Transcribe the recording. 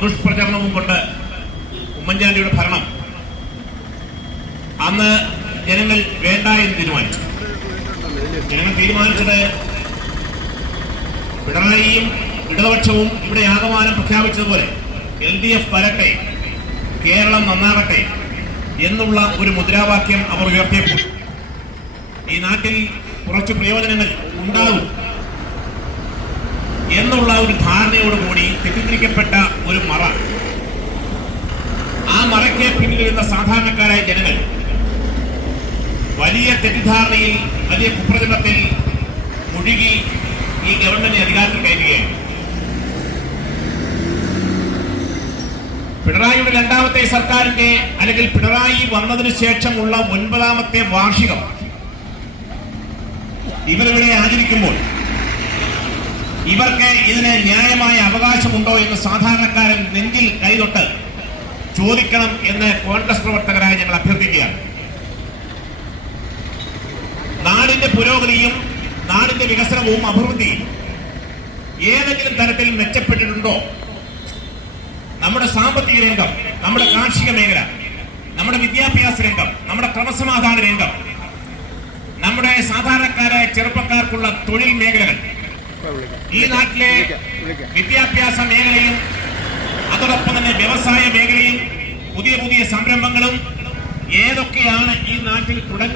ദുഷ്പ്രചരണവും കൊണ്ട് ഉമ്മൻചാണ്ടിയുടെ ഭരണം അന്ന് ജനങ്ങൾ വേണ്ട എന്ന് തീരുമാനിച്ചു. ജനങ്ങൾ തീരുമാനിച്ചത് പിണറായിയും ഇടതുപക്ഷവും ഇവിടെ ആകമാനം പ്രഖ്യാപിച്ചതുപോലെ LDF വരട്ടെ, കേരളം നന്നാകട്ടെ എന്നുള്ള ഒരു മുദ്രാവാക്യം അവർ ഉയർത്തിയപ്പോൾ ഈ നാട്ടിൽ കുറച്ച് പ്രയോജനങ്ങൾ ഉണ്ടാകും എന്നുള്ള ഒരു ധാരണയോടുകൂടി തെറ്റിദ്ധരിക്കപ്പെട്ട ഒരു മറ, ആ മറയ്ക്ക് പിന്നിലിരുന്ന സാധാരണക്കാരായ ജനങ്ങൾ വലിയ തെറ്റിദ്ധാരണയിൽ, വലിയ കുപ്രചരണത്തിൽ മുഴുകി ഈ ഗവൺമെന്റ് അധികാരത്തിൽ കയറ്റുകയാണ്. പിണറായിയുടെ രണ്ടാമത്തെ സർക്കാരിന്റെ അല്ലെങ്കിൽ പിണറായി വന്നതിന് ശേഷമുള്ള 9ാമത്തെ വാർഷികം ഇവരിവിടെ ആചരിക്കുമ്പോൾ ഇവർക്ക് ഇതിന് ന്യായമായ അവകാശമുണ്ടോ എന്ന് സാധാരണക്കാരൻ നെഞ്ചിൽ കൈതൊട്ട് ചോദിക്കണം എന്ന് കോൺഗ്രസ് പ്രവർത്തകരായ ഞങ്ങൾ അഭ്യർത്ഥിക്കുകയാണ്. നാടിന്റെ പുരോഗതിയും നാടിന്റെ വികസനവും അഭിവൃദ്ധിയും ഏതെങ്കിലും തരത്തിൽ മെച്ചപ്പെട്ടിട്ടുണ്ടോ? നമ്മുടെ സാമ്പത്തിക രംഗം, നമ്മുടെ കാർഷിക മേഖല, നമ്മുടെ വിദ്യാഭ്യാസ രംഗം, നമ്മുടെ ക്രമസമാധാന രംഗം, നമ്മുടെ സാധാരണക്കാരായ ചെറുപ്പക്കാർക്കുള്ള തൊഴിൽ മേഖലകൾ, ഈ നാട്ടിലെ വിദ്യാഭ്യാസ മേഖലയും അതോടൊപ്പം തന്നെ വ്യവസായ മേഖലയും പുതിയ പുതിയ സംരംഭങ്ങളും ഏതൊക്കെയാണ് ഈ നാട്ടിൽ തുടങ്ങി